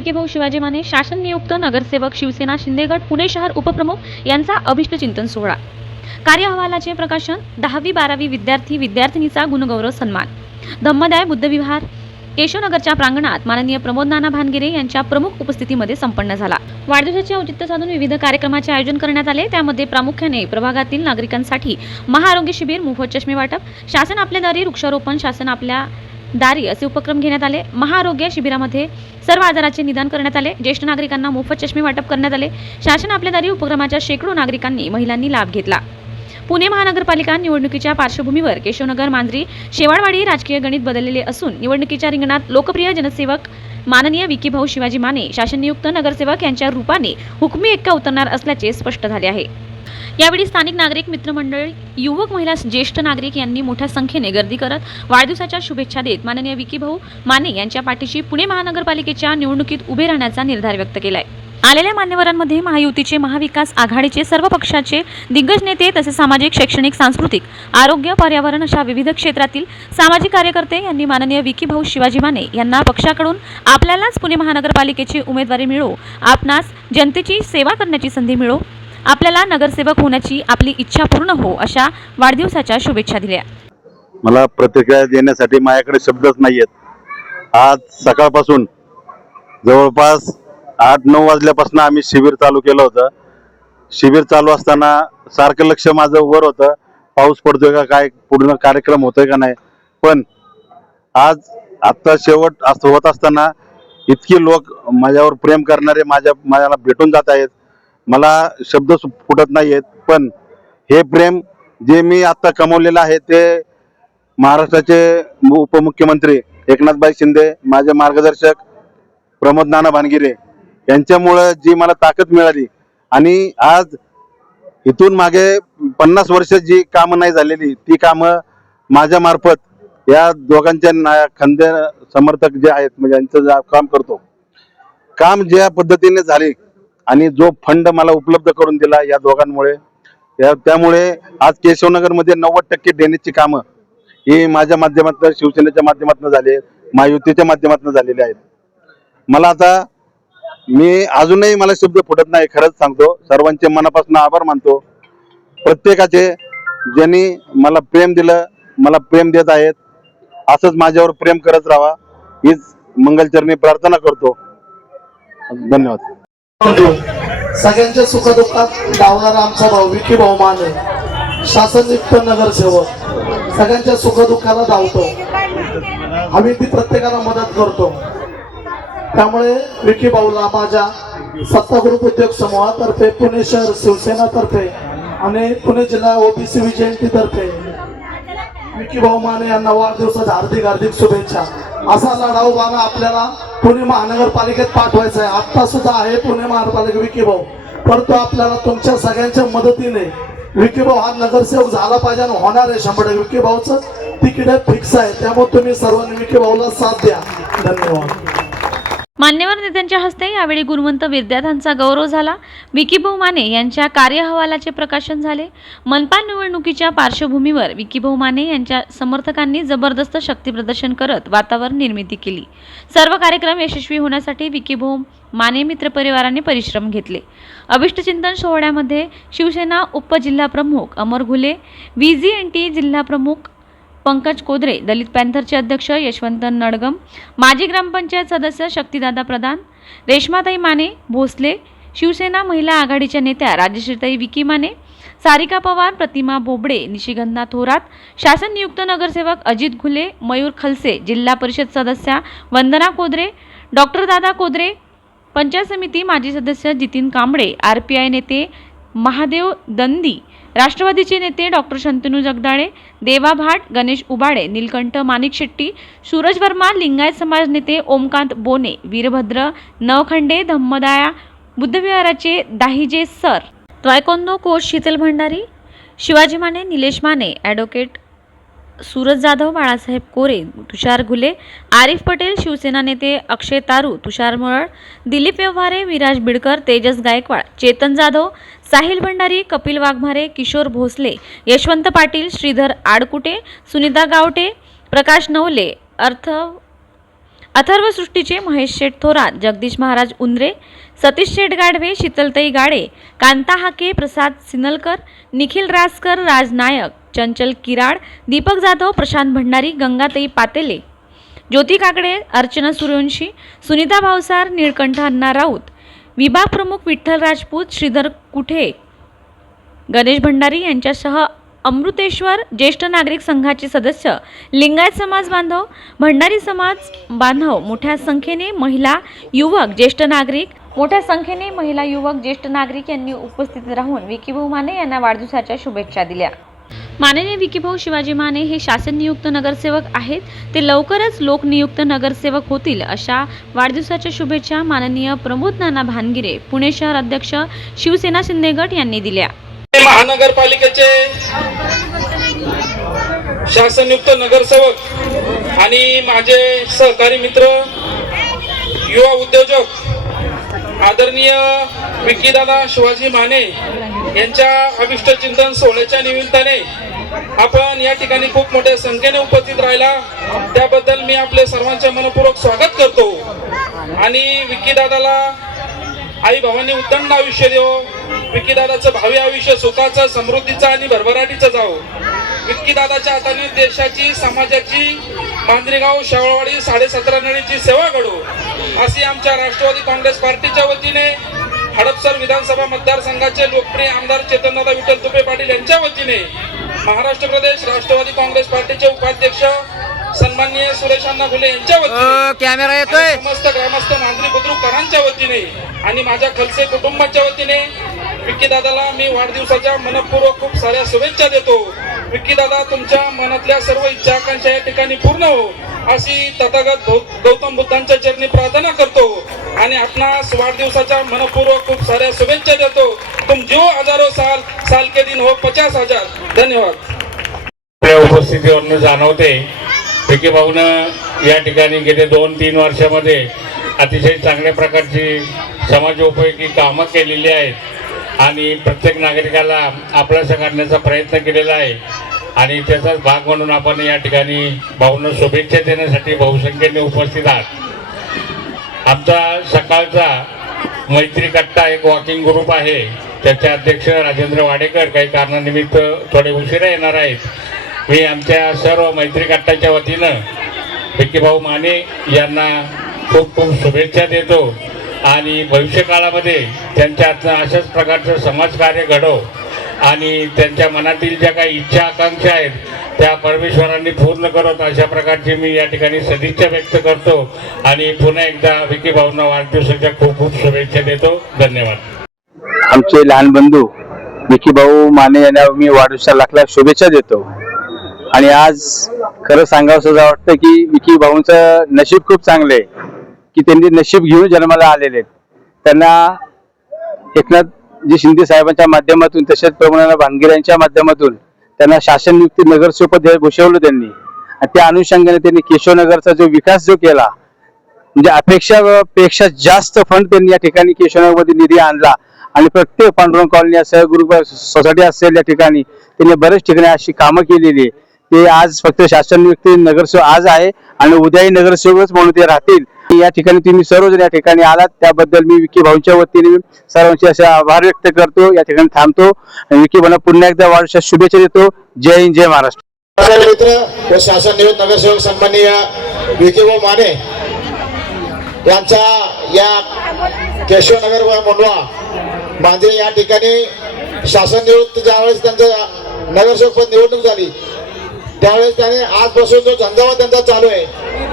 विकीभाऊ शिवाजी माने शासन नियुक्त नगरसेवक शिवसेना शिंदेगड पुणे शहर उपप्रमुख यांचा अभिष्ट चिंतन सोहळा. कार्य अहवालाचे प्रकाशन दहावी बारावी विद्यार्थी विद्यार्थिनीचा गुणगौरव सन्मान. धम्मदाय बुद्धविहार केशवनगरच्या प्रांगणात माननीय प्रमोद नाना भानगिरे यांच्या प्रमुख उपस्थितीमध्ये संपन्न झाला. वाढदिवसाचे औचित्य साधून विविध कार्यक्रमाचे आयोजन करण्यात आले. त्यामध्ये प्रामुख्याने प्रभागातील नागरिकांसाठी महाआरोग्य शिबिर मोफत चष्मे वाटप शासन आपल्या दारी वृक्षारोपण शासन आपल्या दारी असे उपक्रम घेण्यात आले. महाआरोग्य शिबिरामध्ये सर्व आजाराचे निदान करण्यात आले. ज्येष्ठ नागरिकांना मोफत चष्मे वाटप करण्यात आले. शासन आपल्या दारी उपक्रमाच्या शेकडो नागरिकांनी महिलांनी लाभ घेतला. पुणे महानगरपालिका निवडणुकीच्या पार्श्वभूमीवर केशवनगर मांजरी शेवाळवाडी राजकीय गणित बदललेले असून निवडणुकीच्या रिंगणात लोकप्रिय जनसेवक माननीय विकीभाऊ शिवाजी माने शासन नियुक्त नगरसेवक यांच्या रूपाने हुकमी एक्का उतरणार असल्याचे स्पष्ट झाले आहे. यावेळी स्थानिक नागरिक मित्रमंडळ युवक महिला ज्येष्ठ नागरिक यांनी मोठ्या संख्येने गर्दी करत वाढदिवसाच्या शुभेच्छा देत माननीय विकीभाऊ माने यांच्या पाठीशी पुणे महानगरपालिकेच्या निवडणुकीत उभे राहण्याचा निर्धार व्यक्त केलाय. आलेल्या मान्यवरांमध्ये महायुतीचे महाविकास आघाडीचे सर्व पक्षाचे दिग्गज नेते तसेच सामाजिक शैक्षणिक सांस्कृतिक आरोग्य पर्यावरण अशा विविध क्षेत्रातील सामाजिक कार्यकर्ते यांनी माननीय विकी भाऊ शिवाजी माने यांना पक्षाकडून आपल्यालाच पुणे महानगरपालिकेची उमेदवारी मिळो आपणास जनतेची सेवा करण्याची संधी मिळो आपल्याला नगरसेवक होण्याची आपली इच्छा पूर्ण हो अशा वाढदिवसाच्या शुभेच्छा दिल्या. मला प्रतिक्रिया देण्यासाठी माझ्याकडे शब्दच नाही आहेत आज सकाळपासून जवळपास आठ नऊ वाजल्यापासून आम्ही शिबिर चालू केलं होतं. शिबिर चालू असताना सारखं लक्ष माझं वर होतं. पाऊस पडतोय का काय पूर्ण कार्यक्रम होतोय का नाही. पण आज आत्ता शेवट असं होत असताना इतकी लोक माझ्यावर प्रेम करणारे माझ्या माझ्याला भेटून जात आहेत. मला शब्द फुटत नाही आहेत पण हे प्रेम जे मी आता कमवलेलं आहे ते महाराष्ट्राचे उपमुख्यमंत्री एकनाथबाई शिंदे माझे मार्गदर्शक प्रमोद नाना भानगिरे यांच्यामुळं जी मला ताकद मिळाली आणि आज इथून मागे पन्नास वर्ष जी कामं नाही झालेली ती कामं माझ्या मार्फत या दोघांच्या ना- खंदे समर्थक जे आहेत म्हणजे यांचं काम करतो काम ज्या पद्धतीने झाले आणि जो फंड मला उपलब्ध करून दिला या दोघांमुळे त्यामुळे आज केशवनगरमध्ये नव्वद टक्के ड्रेनेजची कामं ही माझ्या माध्यमातून शिवसेनेच्या माध्यमातून झाले महायुतीच्या माध्यमातून झालेली आहेत. मला आता मी अजूनही मला शब्द फुटत नाही खरंच सांगतो. सर्वांचे मनापासून आभार मानतो. प्रत्येकाचे ज्यांनी मला प्रेम दिलं मला प्रेम देत आहेत असंच माझ्यावर प्रेम करत राहा. हीच मंगलचरणी प्रार्थना करतो. धन्यवाद. सगळ्यांच्या सुखदुःखात धावणारा आमचा भाऊ विकी भाऊ माने शासनयुक्त नगरसेवक सगळ्यांच्या सुखदुःखाला धावतो. आम्ही ती प्रत्येकाला मदत करतो. त्यामुळे विकी भाऊला माझ्या सत्ताग्रुप उद्योग समूहातर्फे पुणे शहर शिवसेनातर्फे आणि पुणे जिल्हा ओबीसी विजयंतीतर्फे विकी भाऊ माने यांना वाढदिवसाच्या हार्दिक हार्दिक शुभेच्छा. असा लढाऊ बाबा आपल्याला पुणे महानगरपालिकेत पाठवायचा आहे. आता सुद्धा आहे पुणे महानगरपालिका विकी भाऊ परंतु आपल्याला तुमच्या सगळ्यांच्या मदतीने विकी भाऊ हा नगरसेवक झाला पाहिजे आणि होणार आहे शंभर टक्के. विकी भाऊचं तिकीट फिक्स आहे. त्यामुळे तुम्ही सर्वांनी विकी भाऊला साथ द्या. धन्यवाद. मान्यवर नेत्यांच्या हस्ते यावेळी गुणवंत विद्यार्थ्यांचा गौरव झाला. विकीभाऊ माने यांच्या कार्यअहवालाचे प्रकाशन झाले. मनपा निवडणुकीच्या पार्श्वभूमीवर विकीभाऊ माने यांच्या समर्थकांनी जबरदस्त शक्तीप्रदर्शन करत वातावरण निर्मिती केली. सर्व कार्यक्रम यशस्वी होण्यासाठी विकीभाऊ माने मित्र परिवाराने परिश्रम घेतले. अभिष्टचिंतन सोहळ्यामध्ये Shiv Sena उपजिल्हाप्रमुख Amar Ghule V G N T जिल्हाप्रमुख पंकज कोदरे दलित पॅन्थरचे अध्यक्ष यशवंत नडगम माजी ग्रामपंचायत सदस्य शक्तिदादा प्रधान रेश्माताई माने भोसले शिवसेना महिला आघाडीच्या नेत्या राजश्रीताई विकी माने सारिका पवार प्रतिमा बोबडे निशिगंधा थोरात शासन नियुक्त नगरसेवक अजित घुले मयूर खलसे जिल्हा परिषद सदस्या वंदना कोदरे डॉक्टर दादा कोदरे पंचायत समिती माजी सदस्य Jitin Kamble R P I नेते महादेव दंदी राष्ट्रवादीचे नेते डॉक्टर शंतनू जगदाळे देवा भाट गणेश उबाडे नीलकंठ माणिक शेट्टी सूरज वर्मा लिंगायत समाज नेते Omkant Bone Virbhadra Navkhande Dhammadaya बुद्धविहाराचे Dahije sir taekwondo coach Sheetal Bhandari Shivaji Mane Nilesh Mane advocate Suraj Jadhav Balasaheb Kore Tushar Ghule Arif Patel Shivsena नेते अक्षय तारू तुषार मळळ दिलीप व्यवहारे विराज बिडकर तेजस गायकवाड चेतन जाधव साहिल भंडारी कपिल वाघमारे किशोर भोसले यशवंत पाटील श्रीधर आडकुटे सुनीता गावटे प्रकाश नवले अर्थ अथर्व सृष्टीचे महेश शेठ थोरात जगदीश महाराज उंद्रे सतीश शेठ गाढवे शीतलताई गाडे कांता हाके प्रसाद सिनलकर निखिल रासकर राज नायक चंचल किराड दीपक जाधव प्रशांत भंडारी गंगाताई पातेले ज्योती काकडे अर्चना सूर्यवंशी सुनीता भावसार निळकंठ अण्णा राऊत विभाग प्रमुख विठ्ठल राजपूत श्रीधर कुठे गणेश भंडारी यांच्यासह अमृतेश्वर ज्येष्ठ नागरिक संघाचे सदस्य लिंगायत समाज बांधव भंडारी समाज बांधव मोठ्या संख्येने महिला युवक ज्येष्ठ नागरिक मोठ्या संख्येने महिला युवक ज्येष्ठ नागरिक यांनी उपस्थित राहून विकीभाऊ माने यांना वाढदिवसाच्या शुभेच्छा दिल्या. माननीय विकीभाऊ शिवाजी माने हे शासन नियुक्त नगरसेवक आहेत. ते लवकरच लोकनियुक्त नगरसेवक होतील अशा वाढदिवसाच्या शुभेच्छा माननीय प्रमोद नाना भानगिरे पुणे शहर अध्यक्ष शिवसेना शिंदेगट यांनी दिल्या. महानगरपालिकेचे शासनयुक्त नगरसेवक आणि माझे सहकारी मित्र युवा उद्योजक आदरणीय विकीदादा शिवाजी माने यांच्या अभिष्ट चिंतन सोहळ्याच्या निमित्ताने आपण या ठिकाणी खूप मोठ्या संख्येने उपस्थित राहिला. त्याबद्दल मी आपले सर्वांचे मनपूर्वक स्वागत करतो. आणि विकीदादाला आई भावांनी उत्तम आयुष्य देव. विक्की दादाचं भावी आयुष्य सुखाचं समृद्धीचं आणि भरभराटीचं जावं. विक्की दादाच्या हाताने देशाची समाजाची मांजरेगाव शेवळवाडी साडेसतरा नळीची सेवा घडो अशी आमच्या राष्ट्रवादी काँग्रेस पार्टीच्या वतीने हडपसर विधानसभा मतदारसंघाचे लोकप्रिय आमदार चेतनदादा विठ्ठल तुपे पाटील यांच्या वतीने महाराष्ट्र प्रदेश राष्ट्रवादी काँग्रेस पार्टीचे उपाध्यक्ष सन्माननीय सुरेश अण्णा घुले यांच्या वतीने कॅमेरा येतोय. समस्त ग्रामस्थ मांजरी बुद्रुकरांच्या वतीने आणि माझ्या खलसे कुटुंबाच्या वतीने विक्की दादाला मी वाढदिवसाच्या मनपूर्वक खूप साऱ्या शुभेच्छा देतो. विक्की दादा तुमच्या मनातल्या सर्व इच्छा आकांक्षा या ठिकाणी पूर्ण हो. अशी तथागत गौतम बुद्धांच्या चरणी प्रार्थना करतो आणि आपणास वाढदिवसाच्या मनपूर्वक खूप साऱ्या शुभेच्छा देतो. तुम जो हजारो साल साल के दिन हो पचास हजार. धन्यवाद. उपस्थितीवरून उपस्थितीवरनं जाणवते विकी भाऊनं या ठिकाणी गेले दोन तीन वर्षामध्ये अतिशय चांगल्या प्रकारची समाजोपयोगी कामं केलेली आहेत. आणि प्रत्येक नागरिकाला आपलासा करण्याचा प्रयत्न केलेला आहे. आणि त्याचाच भाग म्हणून आपण या ठिकाणी भाऊंना शुभेच्छा देण्यासाठी बहुसंख्येने उपस्थित आहात. आमचा सकाळचा मैत्री कट्टा एक वॉकिंग ग्रुप आहे. त्याचे अध्यक्ष राजेंद्र वाडेकर काही कारणानिमित्त थोडे उशिरा येणार आहेत. मी आमच्या सर्व मैत्री कट्टाच्या वतीनं विकीभाऊ माने यांना खूप खूप शुभेच्छा देतो. आणि भविष्यकाळामध्ये त्यांच्या हातनं अशाच प्रकारचं समाजकार्य घडव आणि त्यांच्या मनातील ज्या काही इच्छा आकांक्षा आहेत त्या परमेश्वरांनी पूर्ण करत अशा प्रकारची मी या ठिकाणी सदिच्छा व्यक्त करतो. आणि पुन्हा एकदा विकी भाऊंना वाढदिवसाच्या खूप खूप शुभेच्छा देतो. धन्यवाद. आमचे लहान बंधू विकी भाऊ माने यांना मी वाढदिवसा लाखला शुभेच्छा देतो. आणि आज खरं सांगावं सुद्धा वाटतं की विकी भाऊंचं नशीब खूप चांगलं आहे की त्यांनी नशीब घेऊन जन्माला आलेले आहेत. त्यांना एकनाथ जे शिंदे साहेबांच्या माध्यमातून तसेच प्रमोद भानगिऱ्यांच्या माध्यमातून त्यांना शासन नियुक्ती नगरसेवक घोषवलं त्यांनी. आणि त्या अनुषंगाने त्यांनी केशवनगरचा जो विकास जो केला म्हणजे अपेक्षा पेक्षा जास्त फंड त्यांनी या ठिकाणी केशवनगरमध्ये निधी आणला. आणि प्रत्येक पांडुरंग कॉलनी असेल ग्रुप सोसायटी असेल या ठिकाणी त्यांनी बरेच ठिकाणी अशी कामं केलेली आहे ते आज फक्त शासन नियुक्ती नगरसेवक आज आहे आणि उद्याही नगरसेवकच म्हणून ते राहतील. या ठिकाणी तुम्ही सर्वजण या ठिकाणी आलात. त्याबद्दल मी विकी भाऊंच्या वतीने सर्वांचे असे आभार व्यक्त करतो. या ठिकाणी थांबतो. आणि विकी भाऊंना पुन्हा एकदा वाढच्या शुभेच्छा देतो. जय हिंद जय महाराष्ट्र. मित्र व शासन नियुक्त नगरसेवक सन्माननीय विकेभाऊ माने यांचा या केशवनगर व मोंडवा मांजरे या ठिकाणी शासन निवृत्त ज्यावेळेस त्यांचं नगरसेवक पद निवडणूक झाली त्यावेळेस त्याने आजपासून जो झंझावा त्यांचा चालू आहे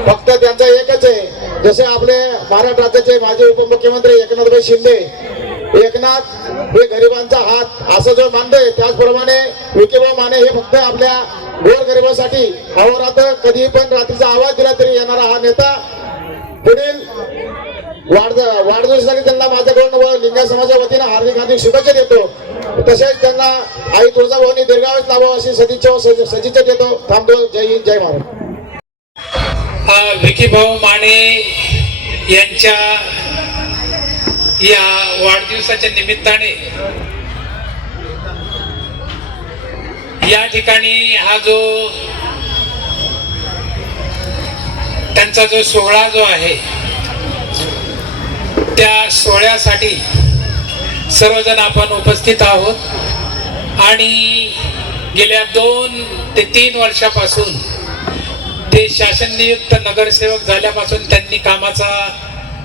फक्त त्यांचा एकच आहे जसे आपले महाराष्ट्र राज्याचे माजी उपमुख्यमंत्री एकनाथभाई शिंदे एकनाथ हे गरिबांचा हात असं जो मानतोय त्याचप्रमाणे विकेभाऊ माने हे फक्त आपल्या गोर गरिबासाठी अहोरात्र कधी पण रात्रीचा आवाज दिला तरी येणारा हा नेता पुढील वाढ वाढदिवसासाठी त्यांना माझ्याकडून व लिंगा समाजाच्या वतीनं हार्दिक हार्दिक शुभेच्छा देतो. तसेच त्यांना आई तुळजाभवानी दीर्घावेश लाभावं अशी सदिच्छा सदिच्छा देतो. थांबतो. जय हिंद जय महाराज विकीभाऊ माने यांच्या या वाढदिवसाच्या निमित्ताने या ठिकाणी हा जो त्यांचा जो सोहळा जो आहे त्या सोहळ्यासाठी सर्वजण आपण उपस्थित आहोत. आणि गेल्या दोन ते तीन वर्षापासून ते शासन नियुक्त नगरसेवक झाल्यापासून त्यांनी कामाचा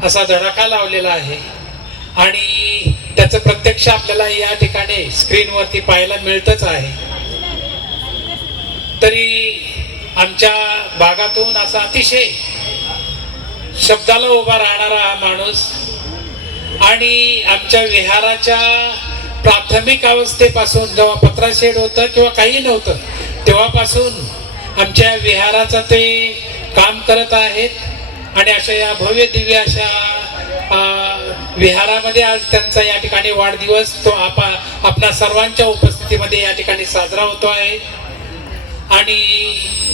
असा धडाका लावलेला आहे. आणि त्याचं प्रत्यक्ष आपल्याला या ठिकाणी स्क्रीनवरती पाहायला मिळतच आहे. तरी आमच्या भागातून असा अतिशय शब्दाला उभा राहणारा हा माणूस आणि आमच्या विहाराच्या प्राथमिक अवस्थेपासून जेव्हा पत्राशेड होतं किंवा काही नव्हतं तेव्हापासून आमच्या विहाराचं ते काम करत आहेत. आणि अशा या भव्य दिव्य अशा विहारामध्ये आज त्यांचा या ठिकाणी वाढदिवस तो आपा आपल्या सर्वांच्या उपस्थितीमध्ये या ठिकाणी साजरा होतो आहे. आणि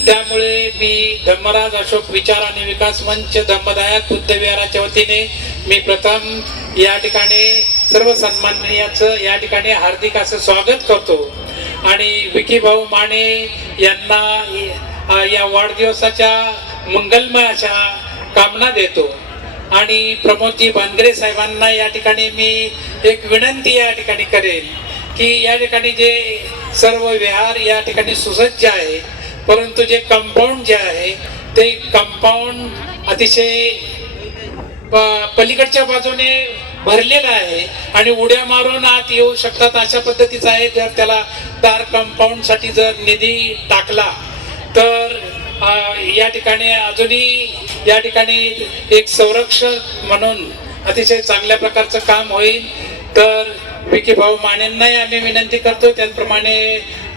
त्यामुळे मी धर्मराज अशोक विचार आणि विकास मंच धर्मदायात बुद्ध विहाराच्या वतीने मी प्रथम या ठिकाणी सर्व सन्माननीयाचं या ठिकाणी हार्दिक असं स्वागत करतो. आणि विकी भाऊ माने यांना या वाढदिवसाच्या मंगलमय अशा कामना देतो. आणि प्रमोदजी बांद्रे साहेबांना या ठिकाणी मी एक विनंती या ठिकाणी करेन की या ठिकाणी जे सर्व विहार या ठिकाणी सुसज्ज आहे परंतु जे कंपाऊंड जे आहे ते कंपाऊंड अतिशय प- पलीकडच्या बाजूने भरलेलं आहे. आणि उड्या मारून आत येऊ शकतात अशा पद्धतीचं आहे. जर त्याला दार कंपाऊंडसाठी जर निधी टाकला तर या ठिकाणी अजूनही या ठिकाणी एक संरक्षक म्हणून अतिशय चांगल्या प्रकारचं काम होईल. तर विकी भाऊ मानेंनाही आम्ही विनंती करतो त्याचप्रमाणे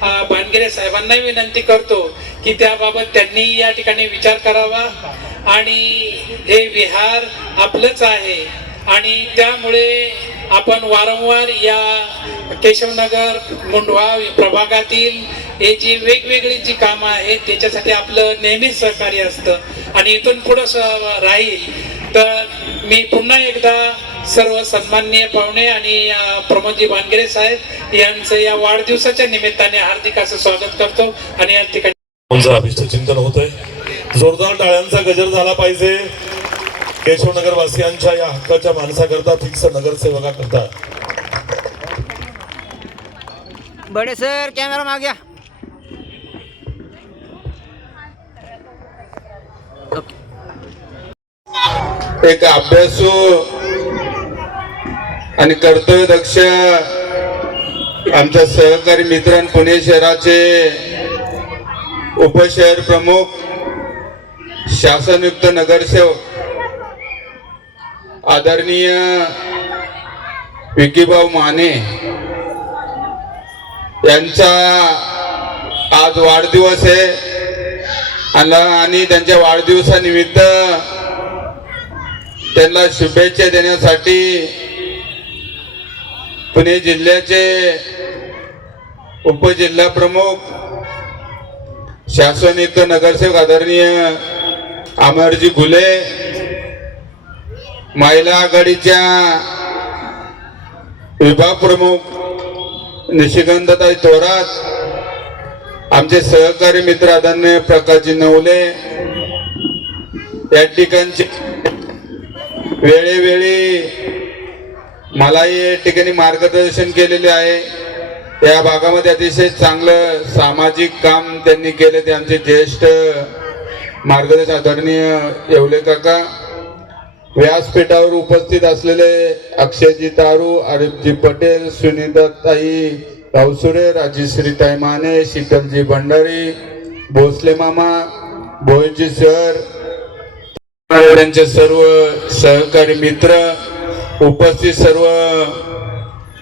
भानगिरे साहेबांनाही विनंती करतो की त्याबाबत त्यांनी या ठिकाणी विचार करावा. आणि हे विहार आपलंच आहे. आणि त्यामुळे आपण वारंवार या केशवनगर मुंडवा प्रभागातील हे जी वेगवेगळी जी कामं आहेत त्याच्यासाठी आपलं नेहमीच सहकार्य असतं. आणि इथून पुढं स- राहील तर मी पुन्हा एकदा सर्व सन्माननीय पाहुणे आणि प्रमोदजी भानगिरे साहेब यांचं या वाढदिवसाच्या निमित्ताने हार्दिक असं स्वागत करतो आणि या ठिकाणी अभिष्ट चिंतन होत आहे जोरदार टाळ्यांचा गजर झाला पाहिजे. केशवनगर वासियांच्या या हक्काच्या माणसाकरता फिक्स नगरसेवका करता बड़े सर कैमरा में आ गया एक अभ्यासू आणि कर्तव्यदक्ष आमच्या सहकारी मित्रां पुणे शहराचे उपशहर प्रमुख शासनयुक्त नगरसेवक आदरणीय विकीभाऊ माने यांचा आज वाढदिवस आहे. आणि- त्यांच्या वाढदिवसानिमित्त त्यांना शुभेच्छा देण्यासाठी पुणे जिल्ह्याचे उपजिल्हा प्रमुख शासनयुक्त नगरसेवक आदरणीय अमरजी गुले महिला आघाडीच्या विभाग प्रमुख निशिकांतताई थोरात आमचे सहकारी मित्र आदरणीय प्रकाशजी नवले या ठिकाणचे वेळेवेळी मलाही या ठिकाणी मार्गदर्शन केलेले आहे या भागामध्ये अतिशय चांगलं सामाजिक काम त्यांनी केले ते आमचे ज्येष्ठ मार्गदर्शक आदरणीय येवले काका व्यासपीठावर उपस्थित असलेले अक्षयजी तारू अरिफजी पटेल सुनीताताई गावसुरे राजश्रीताई माने शीतलजी भंडारी भोसले मामा भोईजी सर त्यांचे सर्व सहकारी मित्र उपस्थित सर्व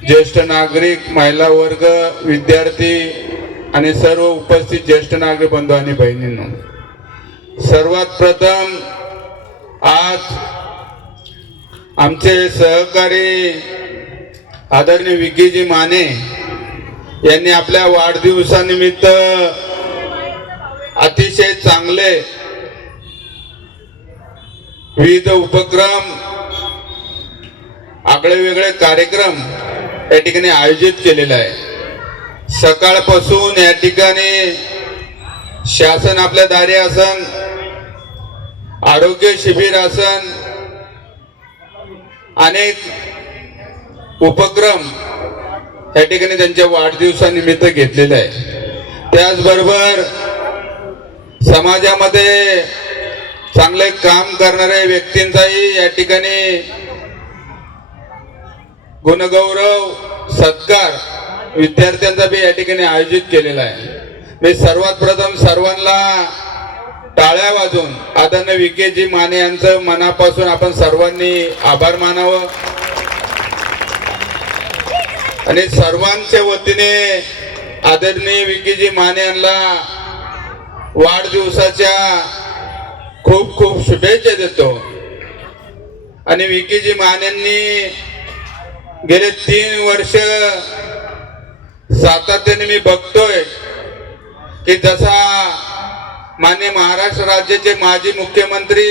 ज्येष्ठ नागरिक महिला वर्ग विद्यार्थी आणि सर्व उपस्थित ज्येष्ठ नागरिक बंधू आणि बहिणींनो. सर्वात प्रथम आज आमचे सहकारी आदरणीय विकीजी माने यांनी आपल्या वाढदिवसानिमित्त अतिशय चांगले विविध उपक्रम आगळे वेगळे कार्यक्रम या ठिकाणी आयोजित केलेला आहे. सकाळपासून या ठिकाणी शासन आपल्या दारी आसन आरोग्य शिबिर आसन अनेक उपक्रम या ठिकाणी त्यांच्या वाढदिवसानिमित्त घेतलेले आहे त्याचबरोबर समाजामध्ये चांगले काम करणाऱ्या व्यक्तींचाही या ठिकाणी गुणगौरव सत्कार विद्यार्थ्यांचा बी या ठिकाणी आयोजित केलेला आहे. मी सर्वात प्रथम सर्वांना टाळ्या वाजून. आदरणीय विकेजी माने यांचं मनापासून आपण सर्वांनी आभार मानावं. आणि सर्वांच्या वतीने आदरणीय विकेजी माने यांना वाढदिवसाच्या खूप खूप शुभेच्छा देतो. आणि विकीजी मानेंनी गेले तीन वर्ष सातत्याने मी बघतोय की जसा मान्य महाराष्ट्र राज्याचे माजी मुख्यमंत्री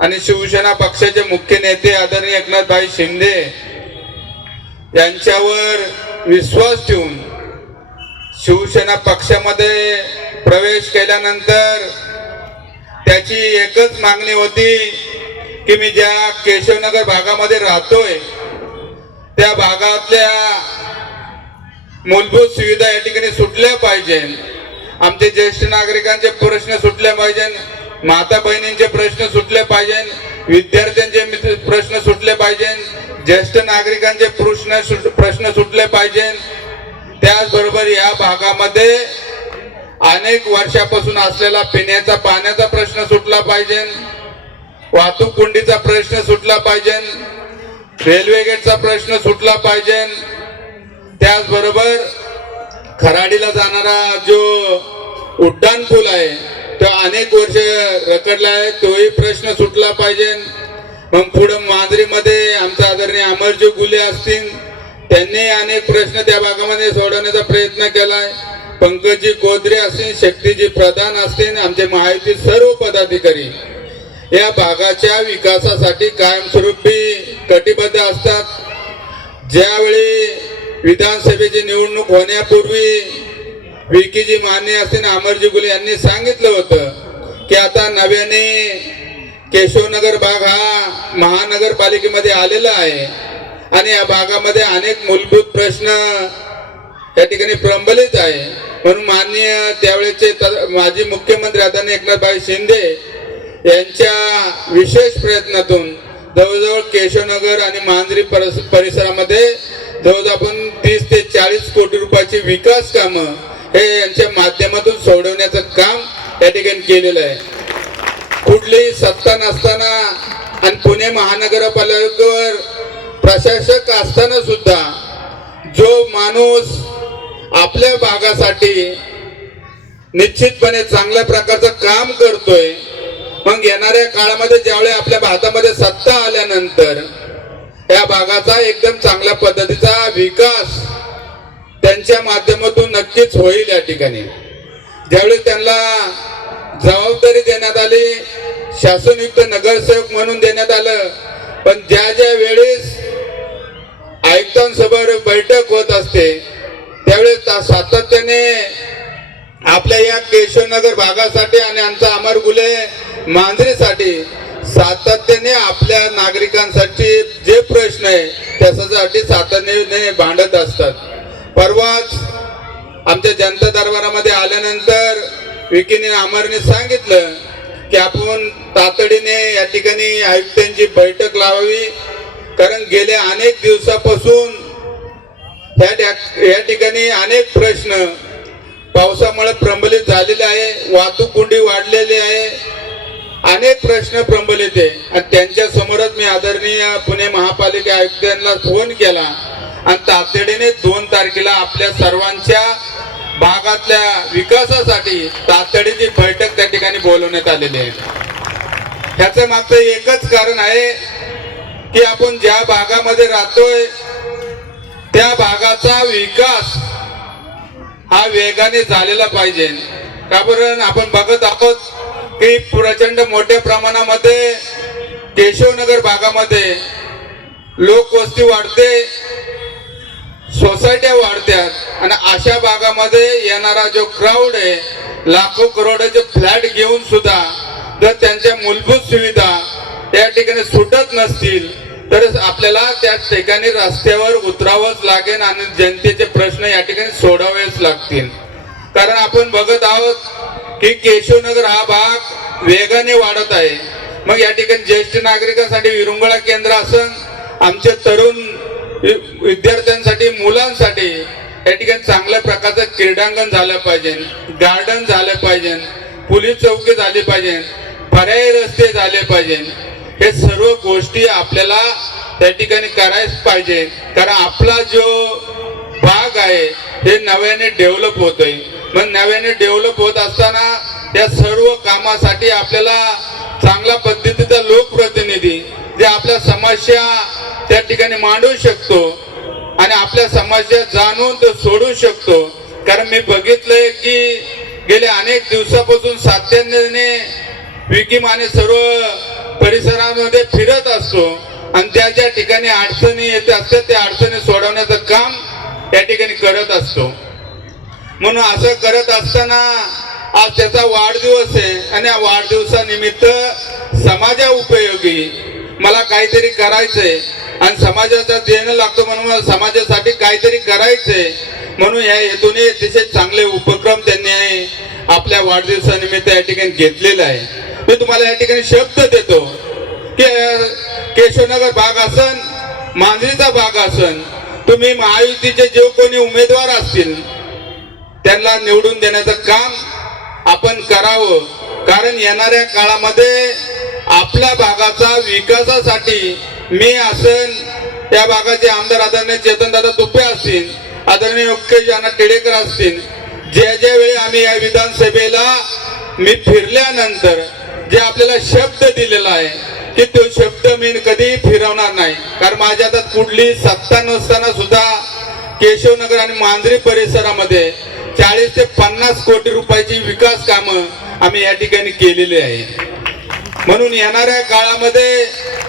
आणि शिवसेना पक्षाचे मुख्य नेते आदरणीय एकनाथभाई शिंदे यांच्यावर विश्वास ठेवून शिवसेना पक्षामध्ये प्रवेश केल्यानंतर त्याची एकच मागणी होती की मी ज्या केशवनगर भागामध्ये राहतोय त्या भागातल्या मूलभूत सुविधा या ठिकाणी सुटल्या पाहिजे आमचे ज्येष्ठ नागरिकांचे प्रश्न सुटले पाहिजे माता बहिणींचे प्रश्न सुटले पाहिजे विद्यार्थ्यांचे प्रश्न सुटले पाहिजे ज्येष्ठ नागरिकांचे प्रश्न प्रश्न सुटले पाहिजे. त्याचबरोबर या भागामध्ये अनेक वर्षापासून असलेला पिण्याचा पाण्याचा प्रश्न सुटला पाहिजे वाहतूक कोंडीचा प्रश्न सुटला पाहिजे रेल्वे गेटचा प्रश्न सुटला पाहिजे. त्याचबरोबर खराडीला जाणारा जो उड्डाण पूल आहे. तो अनेक वर्ष रखडला आहे. तोही प्रश्न सुटला पाहिजे. मग पुढं मांजरीमध्ये आमचा आदरणीय अमरजी गुले असतील त्यांनी अनेक प्रश्न त्या भागामध्ये सोडवण्याचा प्रयत्न केलाय पंकजी गोदरे असतील शक्तीजी प्रधान असतील आमचे महायुती सर्व पदाधिकारी या भागाच्या विकासासाठी कायमस्वरूपी कटिबद्ध असतात. ज्यावेळी विधानसभेची निवडणूक होण्यापूर्वी विकीजी माने असतील अमरजी गुले यांनी सांगितलं होतं की आता नव्याने केशवनगर भाग हा महानगरपालिकेमध्ये आलेला आहे. आणि या भागामध्ये अनेक मूलभूत प्रश्न या ठिकाणी प्रबलित आहे. म्हणून माननीय त्यावेळेचे माजी मुख्यमंत्री आदरणीय एकनाथभाई शिंदे यांच्या विशेष प्रयत्नातून जवळजवळ केशवनगर आणि मांजरी परिसरामध्ये जवळजवळ आपण तीस ते चाळीस कोटी रुपयाची विकास कामं हे यांच्या माध्यमातून सोडवण्याचं काम या ठिकाणी केलेलं आहे. कुठलीही सत्ता नसताना आणि पुणे महानगरपालिकेवर प्रशासक असताना सुद्धा जो माणूस आपल्या भागासाठी निश्चितपणे चांगल्या प्रकारचं काम करतोय मग येणाऱ्या काळामध्ये ज्यावेळी आपल्या भागामध्ये सत्ता आल्यानंतर या भागाचा एकदम चांगल्या पद्धतीचा विकास त्यांच्या माध्यमातून नक्कीच होईल या ठिकाणी. ज्यावेळी त्यांना जबाबदारी देण्यात आली शासनयुक्त नगरसेवक म्हणून देण्यात आलं पण ज्या ज्या वेळेस आयुक्तांसमोर बैठक होत असते त्यावेळेस सातत्याने आपल्या या केशवनगर भागासाठी आणि आमचा अमर गुले मांजरीसाठी सातत्याने आपल्या नागरिकांसाठी जे प्रश्न आहे त्याच्यासाठी सातत्याने भांडत असतात. परवाच आमच्या जनता दरबारामध्ये आल्यानंतर विकीने अमरने सांगितलं की आपण तातडीने या ठिकाणी आयुक्तांची बैठक लावावी. कारण गेल्या अनेक दिवसापासून ह्या या ठिकाणी अनेक प्रश्न पावसामुळे प्रबलित झालेले आहे वाहतूक कुंडी वाढलेली आहे. अनेक प्रश्न प्रबलित आहे. आणि त्यांच्या समोरच मी आदरणीय पुणे महापालिका आयुक्तांना फोन केला. आणि तातडीने दोन तारखेला आपल्या सर्वांच्या भागातल्या विकासासाठी तातडीची बैठक त्या ठिकाणी बोलवण्यात आलेली आहे. ह्याचं मागचं एकच कारण आहे की आपण ज्या भागामध्ये राहतोय त्या भागाचा विकास हा वेगाने झालेला पाहिजे. का आपण बघत आहोत की प्रचंड मोठ्या प्रमाणामध्ये केशवनगर भागामध्ये लोकवस्ती वाढते. सोसायट्या वाढत्यात आणि अशा भागामध्ये येणारा जो क्राऊड आहे लाखो करोडाचे फ्लॅट घेऊन सुद्धा जर त्यांच्या मूलभूत सुविधा त्या ठिकाणी सुटत नसतील तर आपल्याला त्या ठिकाणी रस्त्यावर उतरावंच लागेल आणि जनतेचे प्रश्न या ठिकाणी सोडावेच लागतील. कारण आपण बघत आहोत की केशवनगर हा भाग वेगाने वाढत आहे. मग या ठिकाणी ज्येष्ठ नागरिकांसाठी विरंगुळा केंद्र असं आमचे तरुण विद्यार्थ्यांसाठी मुलांसाठी या ठिकाणी चांगल्या प्रकारचं क्रीडांगण झालं पाहिजे गार्डन झालं पाहिजे पोलीस चौकी झाली पाहिजे पर्यायी रस्ते झाले पाहिजे. हे सर्व गोष्टी आपल्याला त्या ठिकाणी करायच पाहिजे. कारण आपला जो भाग आहे हे नव्याने डेव्हलप होतोय. मग नव्याने डेव्हलप होत असताना त्या सर्व कामासाठी आपल्याला चांगल्या पद्धतीचा लोकप्रतिनिधी जे आपल्या समस्या त्या ठिकाणी मांडू शकतो आणि आपल्या समस्या जाणून तो सोडू शकतो. कारण मी बघितलंय की गेल्या अनेक दिवसापासून सातत्याने विकीमाने सर्व परिसरामध्ये फिरत असतो आणि त्या ज्या ठिकाणी अडचणी येत असतात त्या अडचणी सोडवण्याचं काम त्या ठिकाणी करत असतो. म्हणून असं करत असताना आज त्याचा वाढदिवस आहे आणि या वाढदिवसानिमित्त समाजा उपयोगी मला काहीतरी करायचंय आणि समाजाचा देणं लागतो म्हणून मला समाजासाठी काहीतरी करायचंय म्हणून या हेतूने अतिशय चांगले उपक्रम त्यांनी आपल्या वाढदिवसानिमित्त या ठिकाणी घेतलेला आहे. मी तुम्हाला या ठिकाणी शब्द देतो. की केशवनगर भाग असन मांजरीचा भाग असन तुम्ही महायुतीचे जे कोणी उमेदवार असतील त्यांना निवडून देण्याचं काम आपण करावं. कारण येणाऱ्या काळामध्ये आपल्या भागाचा विकासासाठी मी असन त्या भागाचे आमदार आदरणीय चेतनदादा तुपे असतील आदरणीय योगेश यांना टिळेकर असतील ज्या ज्या वेळी आम्ही या विधानसभेला मी फिरल्यानंतर जे आपल्याला शब्द दिलेला आहे की तो शब्द मी कधी फिरवणार नाही. कारण माझ्या हातात कुठली सत्ता नसताना सुद्धा केशवनगर आणि मांजरी परिसरामध्ये चाळीस ते पन्नास कोटी रुपयाची विकास कामं आम्ही या ठिकाणी केलेली आहे म्हणून येणाऱ्या काळामध्ये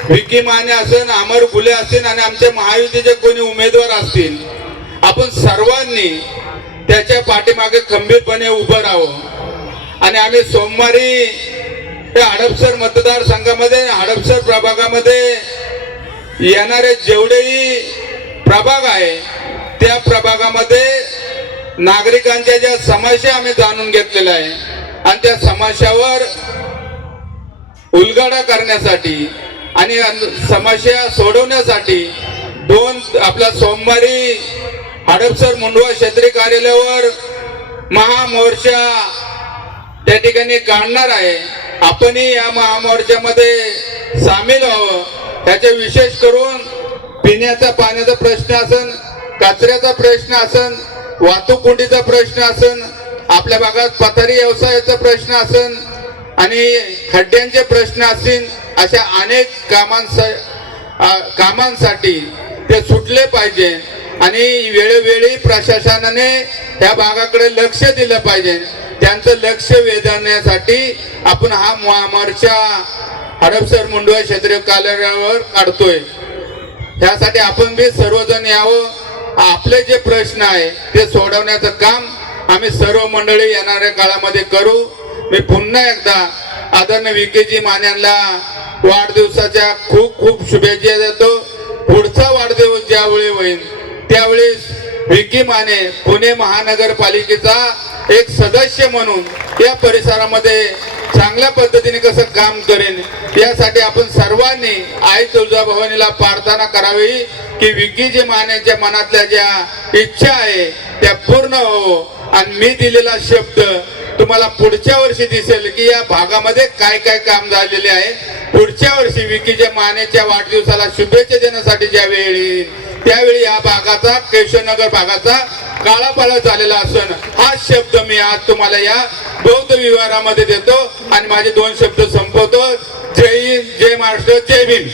विकी माने असेल अमर फुले असेल आणि आमच्या महायुतीचे कोणी उमेदवार असतील आपण सर्वांनी त्याच्या पाठीमागे खंबीरपणे उभं राहावं. आणि आम्ही सोमवारी या हडपसर मतदारसंघामध्ये हडपसर प्रभागामध्ये येणारे जेवढेही प्रभाग आहे त्या प्रभागामध्ये नागरिकांच्या ज्या समस्या आम्ही जाणून घेतलेल्या आहे आणि त्या समस्यावर उलगडा करण्यासाठी आणि समस्या सोडवण्यासाठी दोन आपला सोमवारी हडपसर मुंडवा क्षेत्रीय कार्यालयावर महामोर्चा त्या ठिकाणी काढणार आहे. आपणही या महामोर्चामध्ये सामील व्हावं. त्याचे विशेष करून पिण्याचा पाण्याचा प्रश्न असन कचऱ्याचा प्रश्न असन वाहतूक कुंडीचा प्रश्न असन आपल्या भागात पथारी व्यवसायाचा प्रश्न असन आणि खड्ड्यांचे प्रश्न असतील अशा अनेक कामांसा कामांसाठी ते सुटले पाहिजे. आणि वेळोवेळी प्रशासनाने या भागाकडे लक्ष दिलं पाहिजे. त्यांचं लक्ष वेधण्यासाठी आपण हा मोर्चा हडपसर मुंडवा क्षेत्रीय कार्यालयावर काढतोय. त्यासाठी आपण बी सर्वजण यावं. आपले जे प्रश्न आहे ते सोडवण्याचं काम आम्ही सर्व मंडळी येणाऱ्या काळामध्ये करू. मी पुन्हा एकदा आदरणीय विकेजी मान्यांना वाढदिवसाच्या खूप खूप शुभेच्छा देतो. पुढचा वाढदिवस ज्यावेळी होईल त्यावेळी विकी माने पुणे महानगरपालिकेचा एक सदस्य म्हणून या परिसरामध्ये चांगल्या पद्धतीने कसं काम करेन यासाठी आपण सर्वांनी आई तुळजाभवानीला प्रार्थना करावी की विकीजी मानेच्या मनातल्या ज्या इच्छा आहे त्या पूर्ण हो. आणि मी दिलेला शब्द तुम्हाला पुढच्या वर्षी दिसेल की या भागामध्ये काय काय काम झालेले आहे. पुढच्या वर्षी विकीच्या मानेच्या वाढदिवसाला शुभेच्छा देण्यासाठी ज्या वेळी येईल, त्यावेळी या भागाचा केशवनगर भागाचा काळापाळा झालेला असून हा शब्द मी आज तुम्हाला या बौद्ध विहारामध्ये देतो. आणि माझे दोन शब्द संपवतो. जय हिंद जय महाराष्ट्र जय भीम.